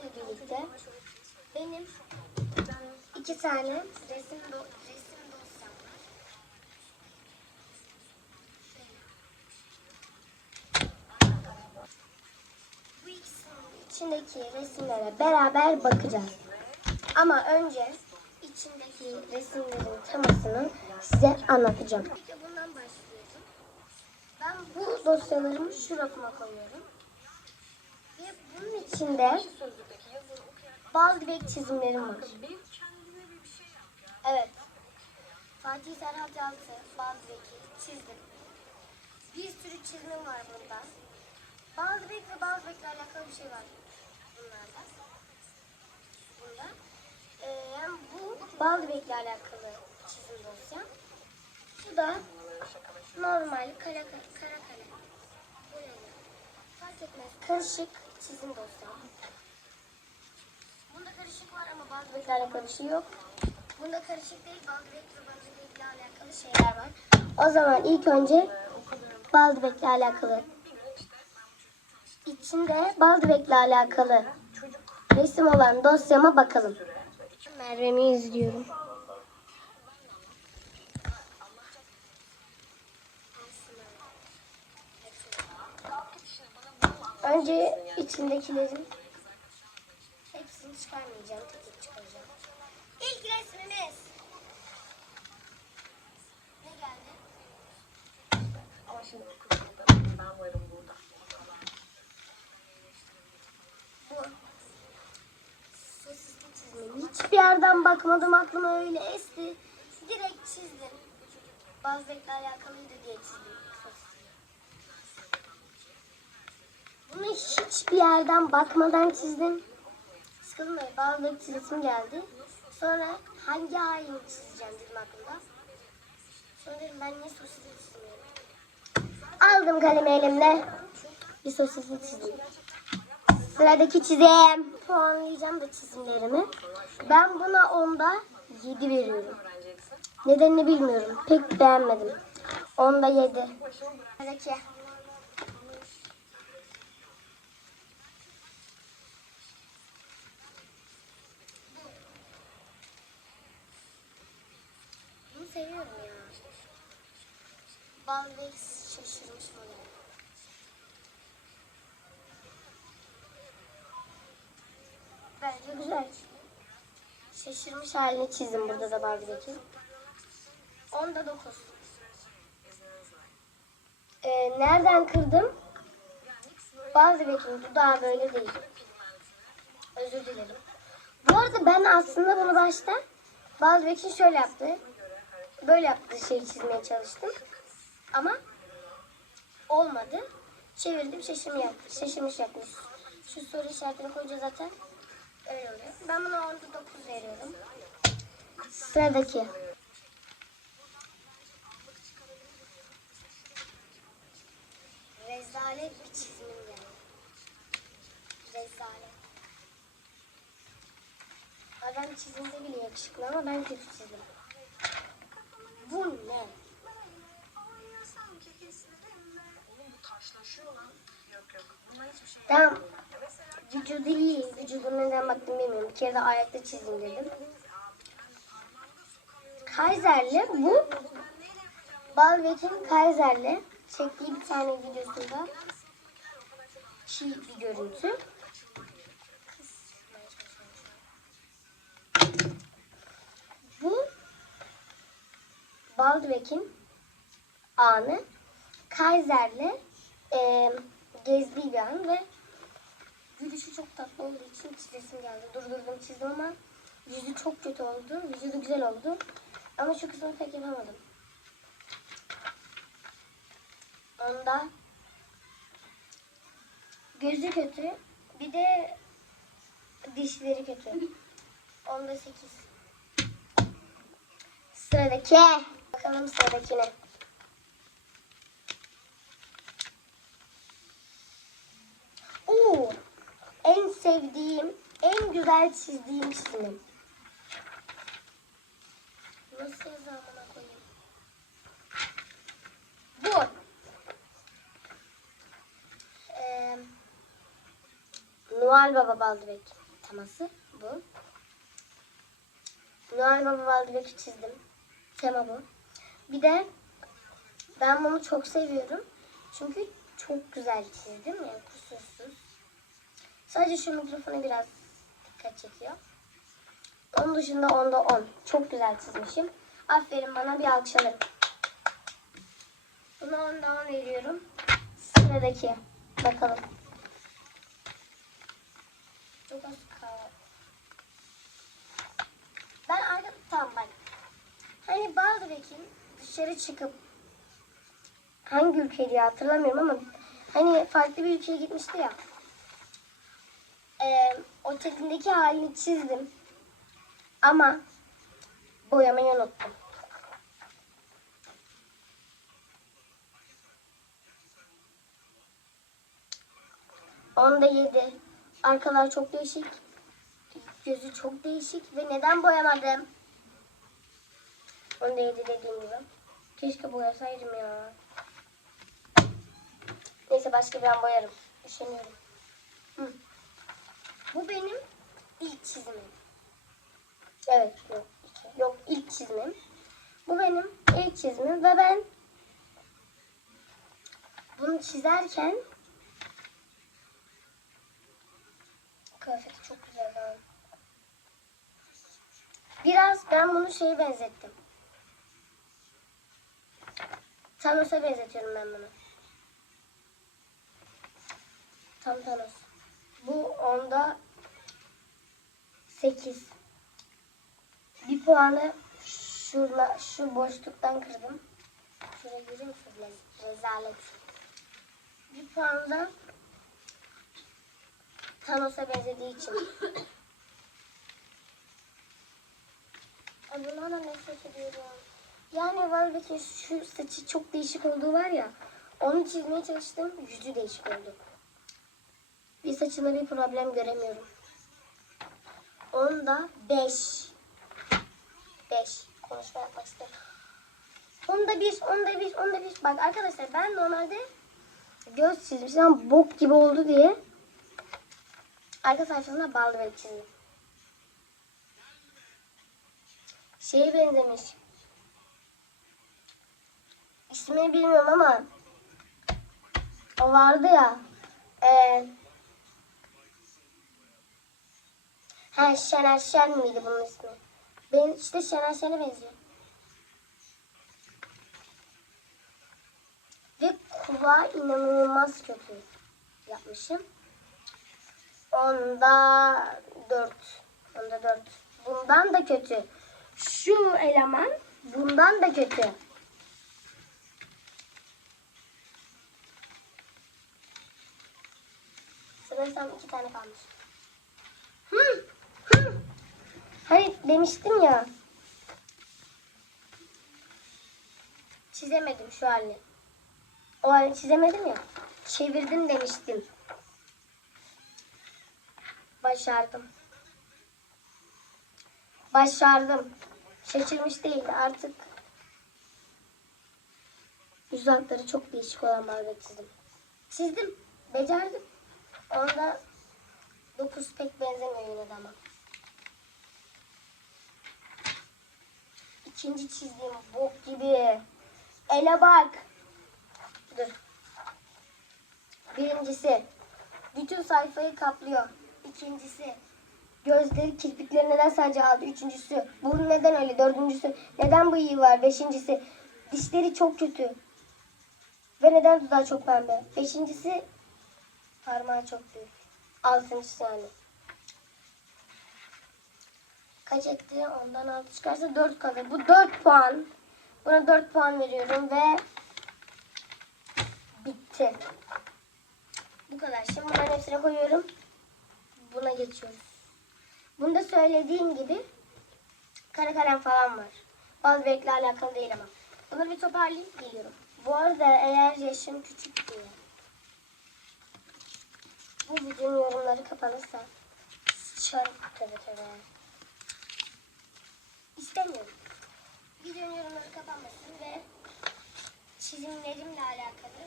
sizlerle birlikte benim iki tane resim, do resim dosyam var. Bu resimlere beraber bakacağız. Ama önce içindeki resimlerin temasını size anlatacağım. Bundan. Ben bu dosyalarımı şu rafıma koyuyorum. Ve bunun içinde bazı bek çizimlerim var. Evet. Fatih Serhat Yalçın, bazı beki çizdim. Bir sürü çizimim var bunda. Bazı bek ve bazı bekle alakalı bir şey var bunlarda. Bunda. Ee, bu bazı bekle alakalı çizim dosyam. Bu da normal kara kara, kara. Böyle. Fark etmez. Karışık çizim dosyam. Bunda karışık var ama bazı bir şey yok. Bunda karışık değil, bazı bekle bazı bekle alakalı şeyler var. O zaman ilk önce bekle alakalı içinde bekle alakalı resim olan dosyama bakalım. Merve'mi izliyorum. Önce içindekilerin çıkarmayacağım, tek çıkaracağım. İlk resmimiz. Ne geldi? Ama şimdi kızımda ben varım burada. Bu. Sosisli çizdim. Hiçbir yerden bakmadım aklıma öyle esti. Direkt çizdim. Bazı renkle alakalıydı diye çizdim. Bunu hiçbir yerden bakmadan çizdim. Bazı renk çizesim geldi. Sonra hangi halini çizeceğim dedim aklımda. Sonra dedim ben niye sosisli çizmiyorum. Aldım kalemi elimle. Bir sosisli çizdim. Sıradaki çizim. Puanlayacağım da çizimlerimi. Ben buna onda 7 veriyorum. Nedenini bilmiyorum. Pek beğenmedim. Onda 7. Sıradaki. Bunu seviyorum ya. Balvex şaşırmış model. Bence güzel. Şaşırmış halini çizdim burada da Barbie'deki. Onda 9. Ee, nereden kırdım? Barbie'deki dudağı böyle değil. Özür dilerim. Bu arada ben aslında bunu başta Barbie'deki şöyle yaptı. Böyle yaptı şeyi çizmeye çalıştım. Ama olmadı. Çevirdim şaşırmış yaptı. Şaşırmış yapmış. Şu soru işaretini koyunca zaten öyle oluyor. Ben buna onda 9 veriyorum. Sıradaki. Rezalet bir çizimim yani. Rezalet. Adam çizimde bile yakışıklı ama ben kötü çizdim. Bu ne? Tamam. Vücudu iyi. Vücudu neden baktım bilmiyorum. Bir kere de ayakta çizeyim dedim. Kaiser'le bu Balvek'in Kaiser'le çektiği bir tane videosunda çiğ bir görüntü. Bu Baldwin'in anı Kaiser'le e, gezdiği bir an ve Gülüşü çok tatlı olduğu için çizesim geldi. Durdurdum çizdim ama yüzü çok kötü oldu. Vücudu güzel oldu. Ama şu kısmını pek yapamadım. Onda gözü kötü. Bir de dişleri kötü. Onda 8. Sıradaki. Bakalım sıradakine. Oo, en sevdiğim, en güzel çizdiğim çizimim. Nasıl yazamına koyayım? Bu. Ee, Noel Baba Baldwin. teması bu. Noel Baba Baldır'ı çizdim. Tema bu. Bir de ben bunu çok seviyorum. Çünkü çok güzel çizdim yani kusursuz. Sadece şu mikrofona biraz dikkat çekiyor. Onun dışında onda 10. Çok güzel çizmişim. Aferin bana bir alkış alın. Buna 10'da 10 veriyorum. Sıradaki. Bakalım. Çok az kaldı. Ben arka tamam bak. Hani Baldur'un dışarı çıkıp hangi ülkeydi hatırlamıyorum ama hani farklı bir ülkeye gitmişti ya. Ee, o çekimdeki halini çizdim. Ama boyamayı unuttum. Onda yedi. Arkalar çok değişik. Gözü çok değişik ve neden boyamadım? Onda yedi dediğim gibi. Keşke boyasaydım ya. Neyse başka ben boyarım. Üşeniyorum. Hı. Bu benim ilk çizimim. Evet yok. Yok ilk çizimim. Bu benim ilk çizimim ve ben bunu çizerken kıyafeti çok güzel lan. Biraz ben bunu şeye benzettim. Thanos'a benzetiyorum ben bunu. Tam Thanos. Bu onda 8. Bir puanı şurla, şu boşluktan kırdım. Şuraya görüyor musunuz? Rez- Rezalet. Bir puan da Thanos'a benzediği için. Ay buna da nefret ediyorum. Yani Valve'deki şu saçı çok değişik olduğu var ya. Onu çizmeye çalıştım. Yüzü değişik oldu. Bir saçında bir problem göremiyorum. Onda 5. 5. Konuşma yapmak istiyorum. Onda bir, onda bir, onda bir. Bak arkadaşlar ben normalde göz çizmişim ama bok gibi oldu diye arka sayfasına baldı böyle çizdim. Şeye benzemiş. İsmini bilmiyorum ama o vardı ya. Eee Ha Şener Şen miydi bunun ismi? Ben işte Şener Şen'e benziyor. Ve kulağı inanılmaz kötü yapmışım. Onda dört. Onda dört. Bundan da kötü. Şu eleman bundan da kötü. Sanırsam iki tane kalmış. Hı. Hayır demiştim ya. Çizemedim şu halini. O halini çizemedim ya. Çevirdim demiştim. Başardım. Başardım. Şaşırmış değildi artık. Yüz çok değişik olan Margaret çizdim. Çizdim. Becerdim. Onda dokuz pek benzemiyor yine de ama. İkinci çizdiğim bok gibi. Ele bak. Dur. Birincisi. Bütün sayfayı kaplıyor. İkincisi. Gözleri kirpikleri neden sadece aldı? Üçüncüsü. Burnu neden öyle? Dördüncüsü. Neden bıyığı var? Beşincisi. Dişleri çok kötü. Ve neden dudağı çok pembe? Beşincisi. Parmağı çok büyük. Altıncısı yani. Kaç etti? Ondan altı çıkarsa dört kalır. Bu dört puan. Buna dört puan veriyorum ve bitti. Bu kadar. Şimdi bunların hepsine koyuyorum. Buna geçiyoruz. Bunda söylediğim gibi kara kalem falan var. Bazı renkle alakalı değil ama. Bunları bir toparlayıp geliyorum. Bu arada eğer yaşım küçük diye bu videonun yorumları kapanırsa sıçarım tabii tabii. İstemiyorum. Videonun yorumları kapanmasın ve çizimlerimle alakalı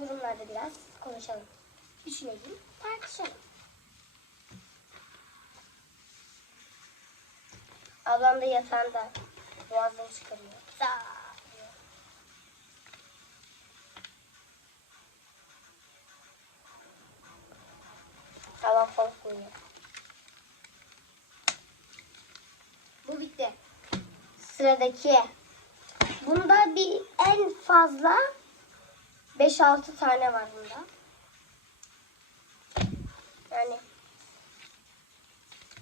yorumlarda biraz konuşalım. Düşünelim, tartışalım. Ablam da yatağında boğazını çıkarıyor. Zaa diyor. Korkmuyor. Bu bitti. Sıradaki. Bunda bir en fazla 5-6 tane var bunda. Yani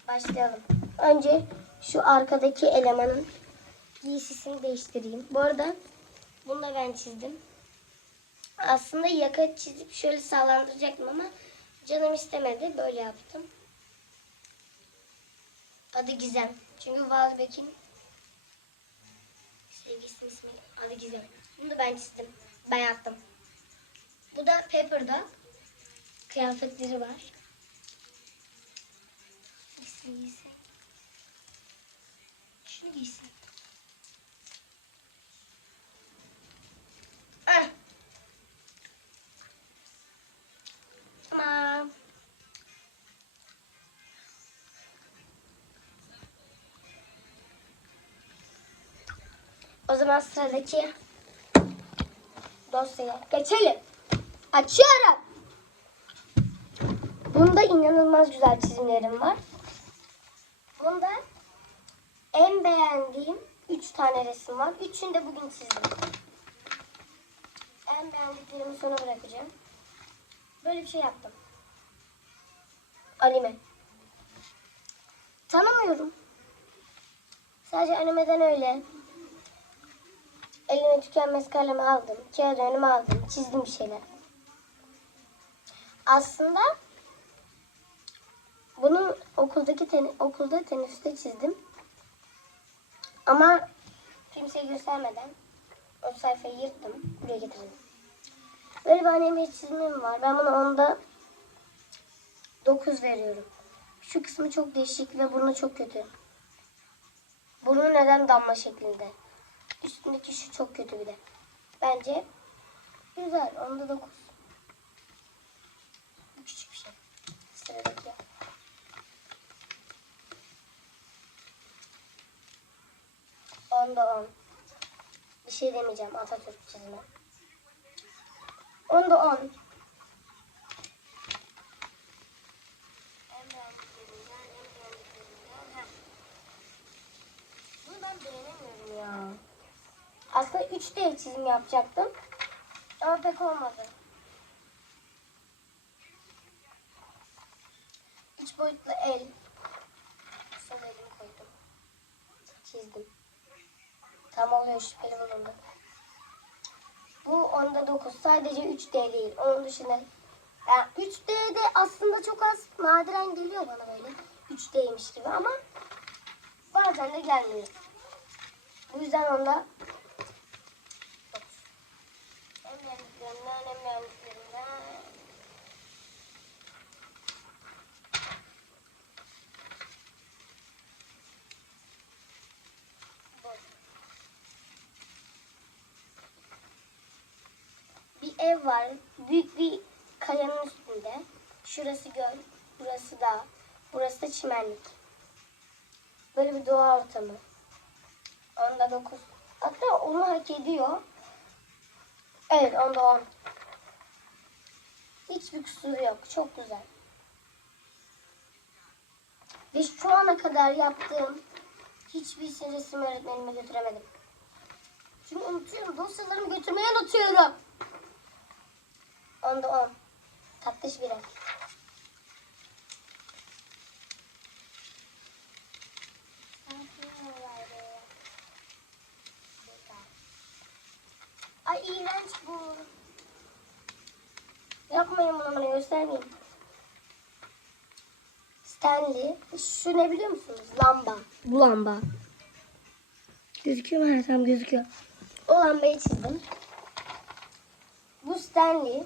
başlayalım. Önce şu arkadaki elemanın giysisini değiştireyim. Bu arada bunu da ben çizdim. Aslında yaka çizip şöyle sağlandıracaktım ama canım istemedi. Böyle yaptım. Adı Gizem. Çünkü Wazbek'in sevgilisinin ismi adı Gizem. Bunu da ben çizdim. Ben yaptım. Bu da Pepper'da. Kıyafetleri var. Hangisini giysem? Şunu giysem. Ah. Tamam. O zaman sıradaki dosyaya geçelim. Açıyorum. Bunda inanılmaz güzel çizimlerim var. Bunda en beğendiğim 3 tane resim var. Üçünü de bugün çizdim. En beğendiklerimi sona bırakacağım. Böyle bir şey yaptım. Anime. Tanımıyorum. Sadece animeden öyle. Elime tükenmez kalemi aldım. Kağıt önüme aldım. Çizdim bir şeyler. Aslında bunu okuldaki ten, okulda teneffüste çizdim. Ama kimseye göstermeden o sayfayı yırttım. Buraya getirdim. Böyle bir anime çizimim var. Ben buna onda 9 veriyorum. Şu kısmı çok değişik ve burnu çok kötü. Burnu neden damla şeklinde? Üstündeki şu çok kötü bir de. Bence güzel. Onda 9. Bu küçük bir şey. Sıradaki. Onda 10. Bir şey demeyeceğim Atatürk çizimi. Onda 10. En beğendiklerimden, en beğendiklerimden. heh. Bunu ben beğenemiyorum ya. Aslında 3D çizim yapacaktım. Ama pek olmadı. Üç boyutlu el. Sol elimi koydum. Çizdim. Tam oluyor şüpheli bulundu. Bu onda 9. Sadece 3D değil. Onun dışında yani 3D'de aslında çok az nadiren geliyor bana böyle. 3D'ymiş gibi ama bazen de gelmiyor. Bu yüzden onda 9. En beğendiklerimden, en beğendiklerimden. Bu. Bir ev var. Büyük bir kayanın üstünde. Şurası göl, burası dağ, burası da çimenlik. Böyle bir doğa ortamı. Onda 9. Hatta onu hak ediyor. Evet onda 10. Hiçbir kusuru yok. Çok güzel. Ve şu ana kadar yaptığım hiçbir resim öğretmenime götüremedim. Çünkü unutuyorum. Dosyalarımı götürmeyi unutuyorum. Onda 10. Tatlış bir renk. Ay iğrenç bu. Yapmayın bunu bana göstermeyin. Stanley. Şu ne biliyor musunuz? Lamba. Bu lamba. Gözüküyor mu? Ha, tamam gözüküyor. O lambayı çizdim. Bu Stanley.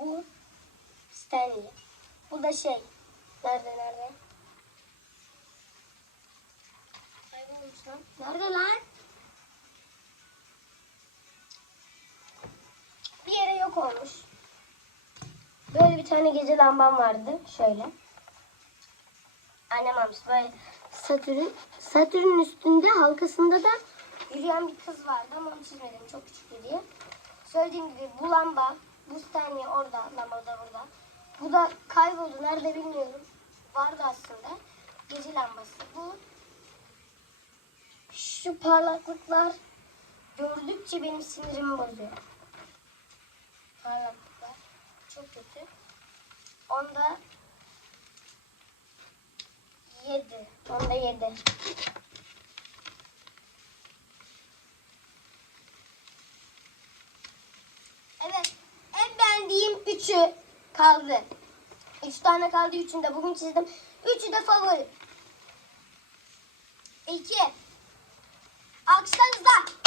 Bu Stanley. Bu da şey. Nerede nerede? Kaybolmuş lan. Nerede lan? Yere yok olmuş. Böyle bir tane gece lambam vardı. Şöyle. Annem almış. Böyle Satürn. Üstünde halkasında da yürüyen bir kız vardı ama onu çizmedim. Çok küçüktü diye. Söylediğim gibi bu lamba, bu Stanley orada, lamba da burada. Bu da kayboldu. Nerede bilmiyorum. Vardı aslında. Gece lambası. Bu şu parlaklıklar gördükçe benim sinirimi bozuyor. Parlaklıklar çok kötü. Onda 7. Onda 7. Evet. En beğendiğim üçü kaldı. Üç tane kaldı. Üçünü de bugün çizdim. Üçü de favori. İki. Alkışlarınızla.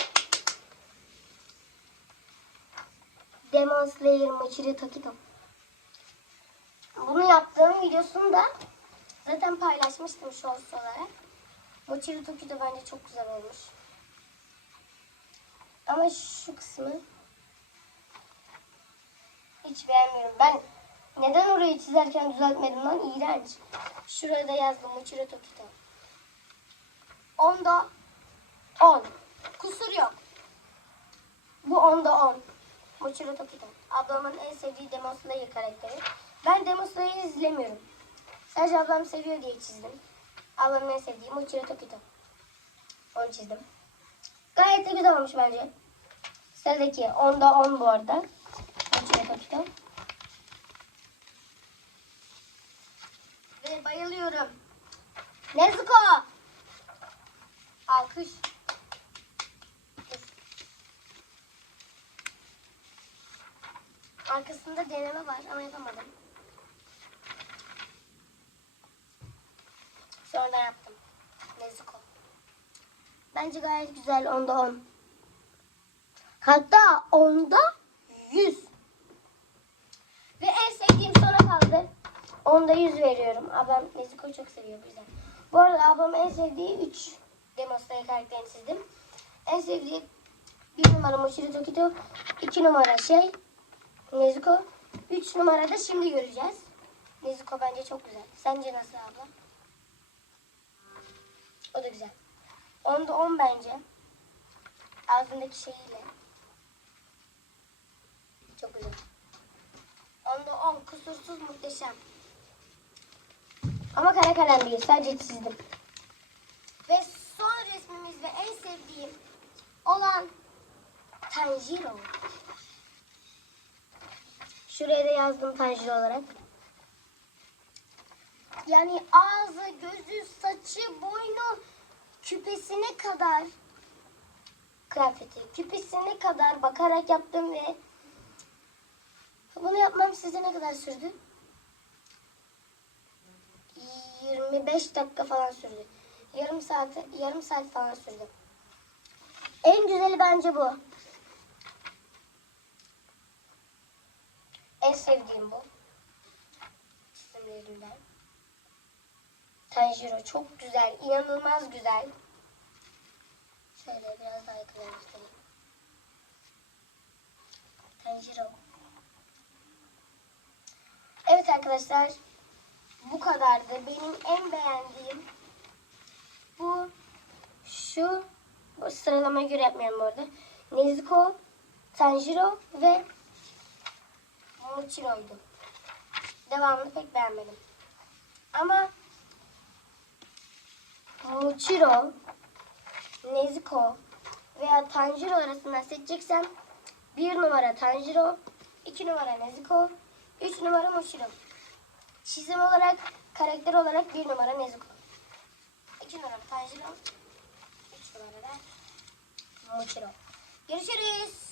Demon Slayer Machiri Tokito. Bunu yaptığım videosunu da zaten paylaşmıştım shorts olarak. Mochiri Tokito bence çok güzel olmuş. Ama şu kısmı hiç beğenmiyorum. Ben neden orayı çizerken düzeltmedim lan? İğrenç. Şuraya da yazdım Mochiro Tokito. Onda 10. Kusur yok. Bu onda 10. Mochiro Tokito. Ablamın en sevdiği Demon karakteri. Ben Demon izlemiyorum. Sadece ablam seviyor diye çizdim. Ablamın en sevdiği Mochiro Tokito. Onu çizdim. Gayet de güzel olmuş bence. Sıradaki onda 10 bu arada. Mochiro Tokito. Ve bayılıyorum. Nezuko. Alkış. Arkasında deneme var ama yapamadım. Sonra yaptım. Nezuko. Bence gayet güzel. Onda 10. Hatta onda 100. Ve en sevdiğim sona kaldı. Onda 100 veriyorum. Ablam Nezuko'yu çok seviyor yüzden. Bu arada ablam en sevdiği 3 Demos'tayı karakterini çizdim. En sevdiği 1 numara Mochiro Tokito, 2 numara şey Nezuko, 3 numarada şimdi göreceğiz. Nezuko bence çok güzel. Sence nasıl abla? O da güzel. Onda 10 bence. Ağzındaki şeyiyle. Çok güzel. Onda 10 kusursuz muhteşem. Ama kara kalem değil. Sadece çizdim. Ve son resmimiz ve en sevdiğim olan Tanjiro. Şuraya da yazdım Tanjiro olarak. Yani ağzı, gözü, saçı, boynu, küpesine kadar kıyafeti, küpesine kadar bakarak yaptım ve bunu yapmam size ne kadar sürdü? 25 dakika falan sürdü. Yarım saat, yarım saat falan sürdü. En güzeli bence bu. En sevdiğim bu. Çizimlerimden. Tanjiro çok güzel, inanılmaz güzel. Şöyle biraz daha yakından göstereyim. Tanjiro. Evet arkadaşlar, bu kadardı. Benim en beğendiğim bu şu bu sıralamaya göre yapmıyorum bu arada. Nezuko, Tanjiro ve Mochiro'ydu. Devamını pek beğenmedim. Ama Mochiro, Nezuko veya Tanjiro arasından seçeceksem bir numara Tanjiro, iki numara Nezuko, üç numara Mochiro. Çizim olarak, karakter olarak bir numara Nezuko. İki numara Tanjiro, üç numara da Mochiro. Görüşürüz.